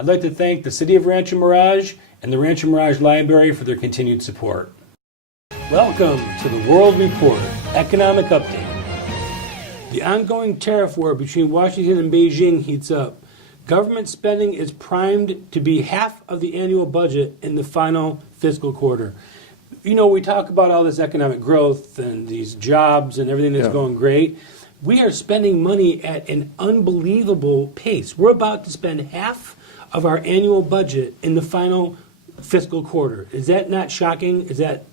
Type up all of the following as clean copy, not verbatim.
I'd like to thank the City of Rancho Mirage and the Rancho Mirage Library for their continued support. Welcome to the World Report Economic Update. The ongoing tariff war between Washington and Beijing heats up. Government spending is primed to be half of the annual budget in the final fiscal quarter. You know, we talk about all this economic growth and these jobs and everything that's going great. We are spending money at an unbelievable pace. We're about to spend half of our annual budget in the final fiscal quarter. Is that not shocking? Is that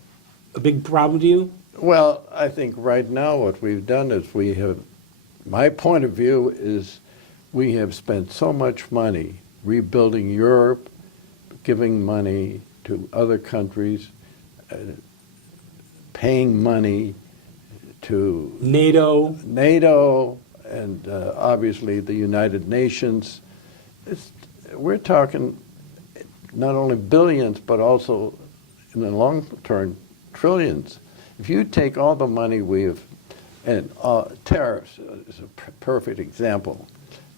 a big problem to you? Well, I think right now what we've done is my point of view is we have spent so much money rebuilding Europe, giving money to other countries, paying money to NATO, and obviously the United Nations. We're talking not only billions, but also in the long term, trillions. If you take all the money and tariffs is a perfect example.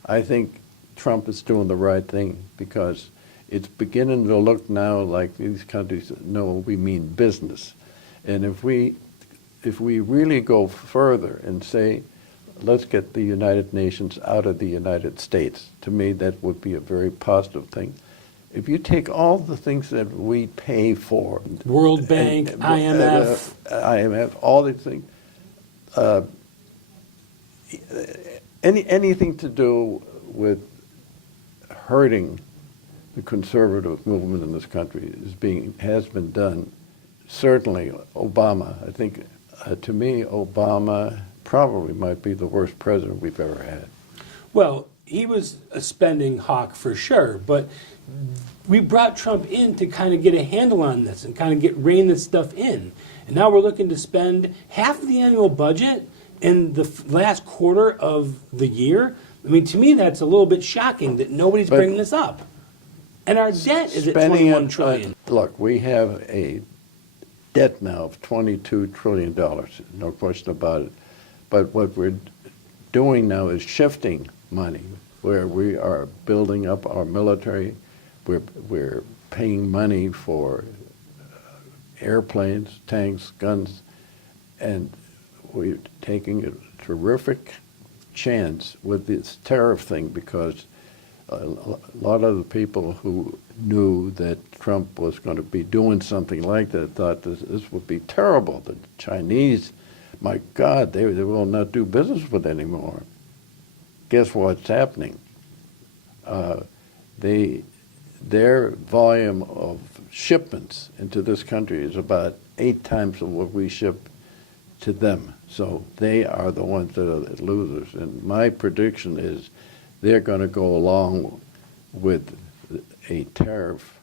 I think Trump is doing the right thing because it's beginning to look now like these countries know we mean business. And if we really go further and say, let's get the United Nations out of the United States, to me that would be a very positive thing. If you take all the things that we pay for, World Bank, IMF, all these things, anything to do with hurting the conservative movement in this country has been done. Certainly, Obama. I think, to me, Obama probably might be the worst president we've ever had. Well, he was a spending hawk for sure, but we brought Trump in to kind of get a handle on this and kind of rein this stuff in. And now we're looking to spend half of the annual budget in the last quarter of the year. I mean, to me, that's a little bit shocking that nobody's bringing this up. And our debt is at $21 trillion. Look, we have a debt now of $22 trillion, no question about it. But what we're doing now is shifting money, where we are building up our military. We're paying money for airplanes, tanks, guns, and we're taking a terrific chance with this tariff thing because a lot of the people who knew that Trump was going to be doing something like that thought this would be terrible. The Chinese, my God, they will not do business with anymore. Guess what's happening? Their volume of shipments into this country is about 8 times of what we ship to them. So they are the ones that are the losers. And my prediction is they're going to go along with a tariff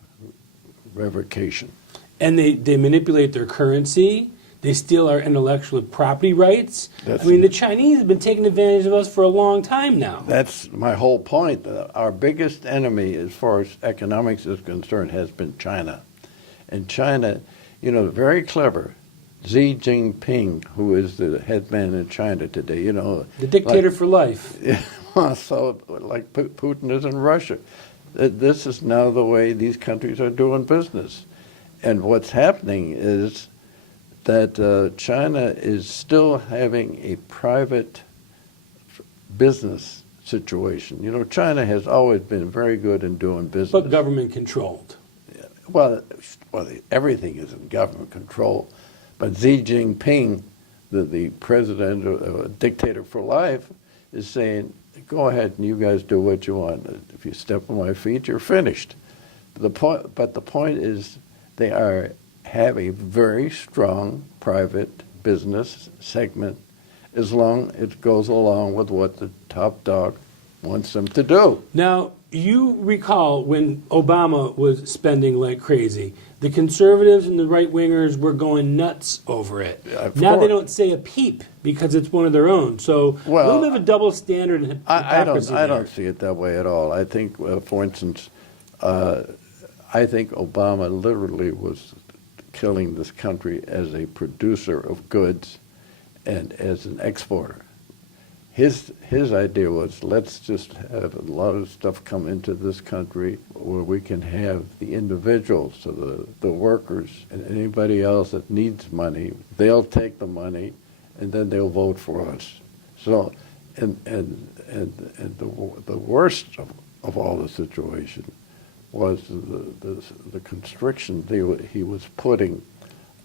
revocation. And they manipulate their currency. They steal our intellectual property rights. The Chinese have been taking advantage of us for a long time now. That's my whole point. Our biggest enemy, as far as economics is concerned, has been China. And China, very clever. Xi Jinping, who is the head man in China today, the dictator for life. So, like Putin is in Russia. This is now the way these countries are doing business. And what's happening is that China is still having a private business situation. China has always been very good in doing business. But government controlled. Well, everything is in government control. But Xi Jinping, the president, dictator for life, is saying, go ahead and you guys do what you want. If you step on my feet, you're finished. But the point is they have a very strong private business segment as long as it goes along with what the top dog wants them to do. Now, you recall when Obama was spending like crazy. The conservatives and the right-wingers were going nuts over it. Now they don't say a peep because it's one of their own. So a little bit of a double standard and hypocrisy I don't see it that way at all. I think, for instance, I think Obama literally was killing this country as a producer of goods and as an exporter. his idea was, let's just have a lot of stuff come into this country where we can have the individuals, so the workers and anybody else that needs money, they'll take the money and then they'll vote for us. So, and the worst of all the situation was the constriction he was putting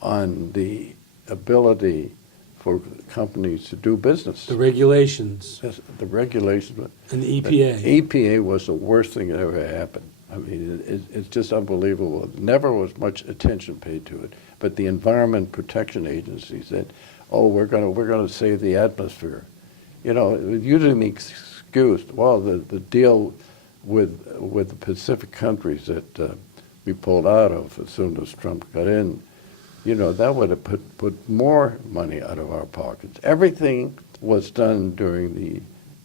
on the ability for companies to do business. The regulations. Yes, the regulations. And the EPA. The EPA was the worst thing that ever happened. I mean, it's just unbelievable. Never was much attention paid to it. But the Environment Protection Agency said, "Oh, we're going to save the atmosphere." You know, using the excuse, well, the deal with the Pacific countries that we pulled out of as soon as Trump got in, you know, that would have put more money out of our pockets. Everything was done during the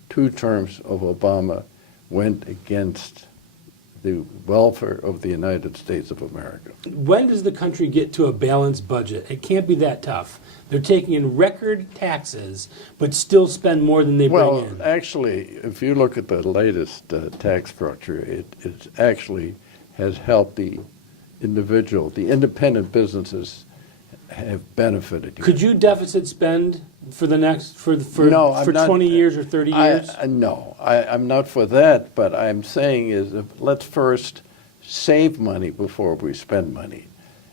2 terms of Obama went against the welfare of the United States of America. When does the country get to a balanced budget? It can't be that tough. They're taking in record taxes, but still spend more than they bring in. Well, actually, if you look at the latest tax structure, it actually has helped the individual, the independent businesses have benefited. Could you deficit spend for the next for No, I'm not, 20 years or 30 years? No, I'm not for that. But I'm saying is, let's first save money before we spend money,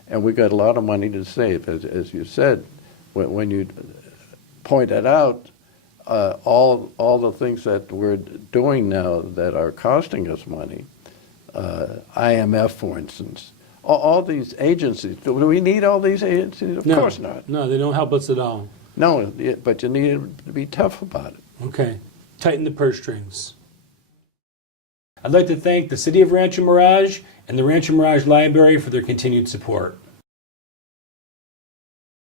and we got a lot of money to save, as you said, when you pointed out all the things that we're doing now that are costing us money. IMF, for instance. All these agencies. Do we need all these agencies? Of course not. No, they don't help us at all. No, but you need to be tough about it. Okay. Tighten the purse strings. I'd like to thank the City of Rancho Mirage and the Rancho Mirage Library for their continued support.